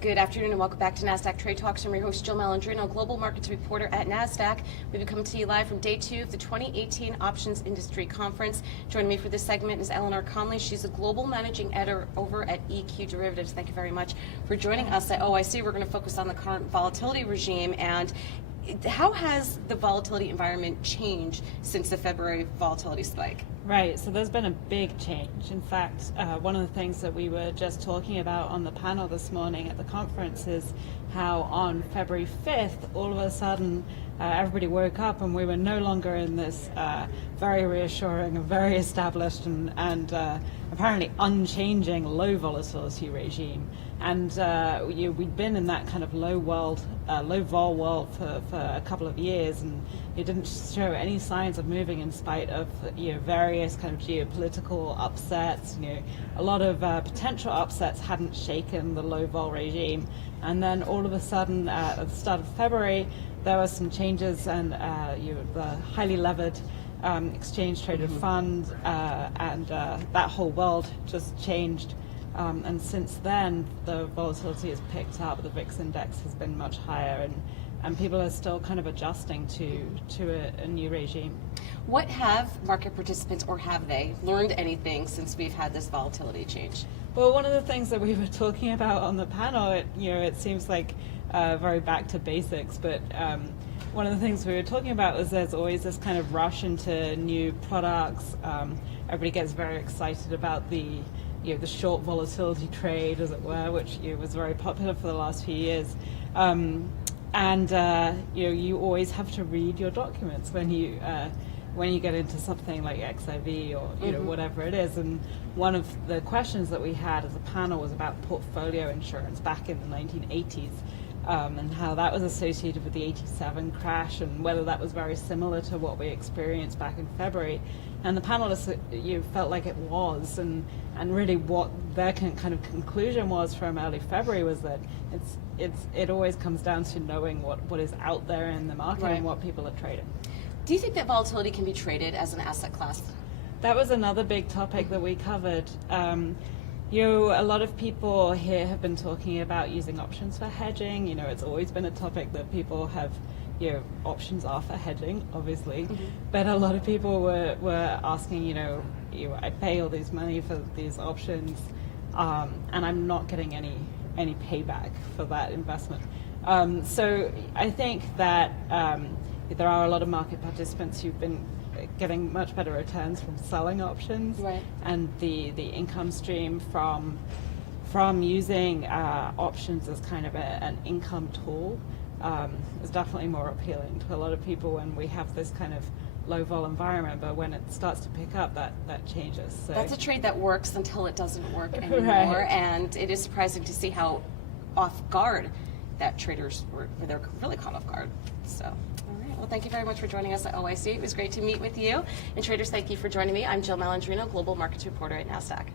Good afternoon and welcome back to Nasdaq Trade Talks. I'm your host, Jill Malandrino, Global Markets Reporter at Nasdaq. We've been coming to you live from day 2 of the 2018 Options Industry Conference. Joining me for this segment is Elinor Comlay. She's a Global Managing Editor over at EQ Derivatives. Thank you very much for joining us at OIC. We're going to focus on the current volatility regime and how has the volatility environment changed since the February volatility spike? Right, so there's been a big change. In fact, one of the things that we were just talking about on the panel this morning at the conference is how on February 5th, all of a sudden, everybody woke up and we were no longer in this very reassuring and very established and apparently unchanging low volatility regime. And we'd been in that kind of low vol world for a couple of years, and it didn't show any signs of moving in spite of various kind of geopolitical upsets. A lot of potential upsets hadn't shaken the low vol regime, and then all of a sudden at the start of February there were some changes, and the highly levered exchange traded fund and that whole world just changed. And since then, the volatility has picked up. The VIX index has been much higher, and people are still kind of adjusting to a new regime. What have market participants, or have they, learned anything since we've had this volatility change? Well, one of the things that we were talking about on the panel, it seems like very back to basics, but one of the things we were talking about was there's always this kind of rush into new products. Everybody gets very excited about the short volatility trade, as it were, which was very popular for the last few years. You always have to read your documents when you get into something like XIV or whatever it is. And one of the questions that we had as a panel was about portfolio insurance back in the 1980s. And how that was associated with the 87 crash, and whether that was very similar to what we experienced back in February. And the panelists felt like it was, and really what their kind of conclusion was from early February was that it always comes down to knowing what is out there in the market, right, and what people are trading. Do you think that volatility can be traded as an asset class? That was another big topic that we covered. A lot of people here have been talking about using options for hedging. It's always been a topic that people have, options are for hedging, obviously. But a lot of people were asking, I pay all this money for these options, and I'm not getting any payback for that investment. So I think that there are a lot of market participants who've been getting much better returns from selling options, right, and the income stream from using options as kind of an income tool is definitely more appealing to a lot of people when we have this kind of low vol environment. But when it starts to pick up, that changes. So that's a trade that works until it doesn't work anymore, right. And it is surprising to see how off guard that traders they're really caught off guard. So. Well, thank you very much for joining us at OIC. It was great to meet with you. And traders, thank you for joining me. I'm Jill Malandrino, Global Markets Reporter at Nasdaq.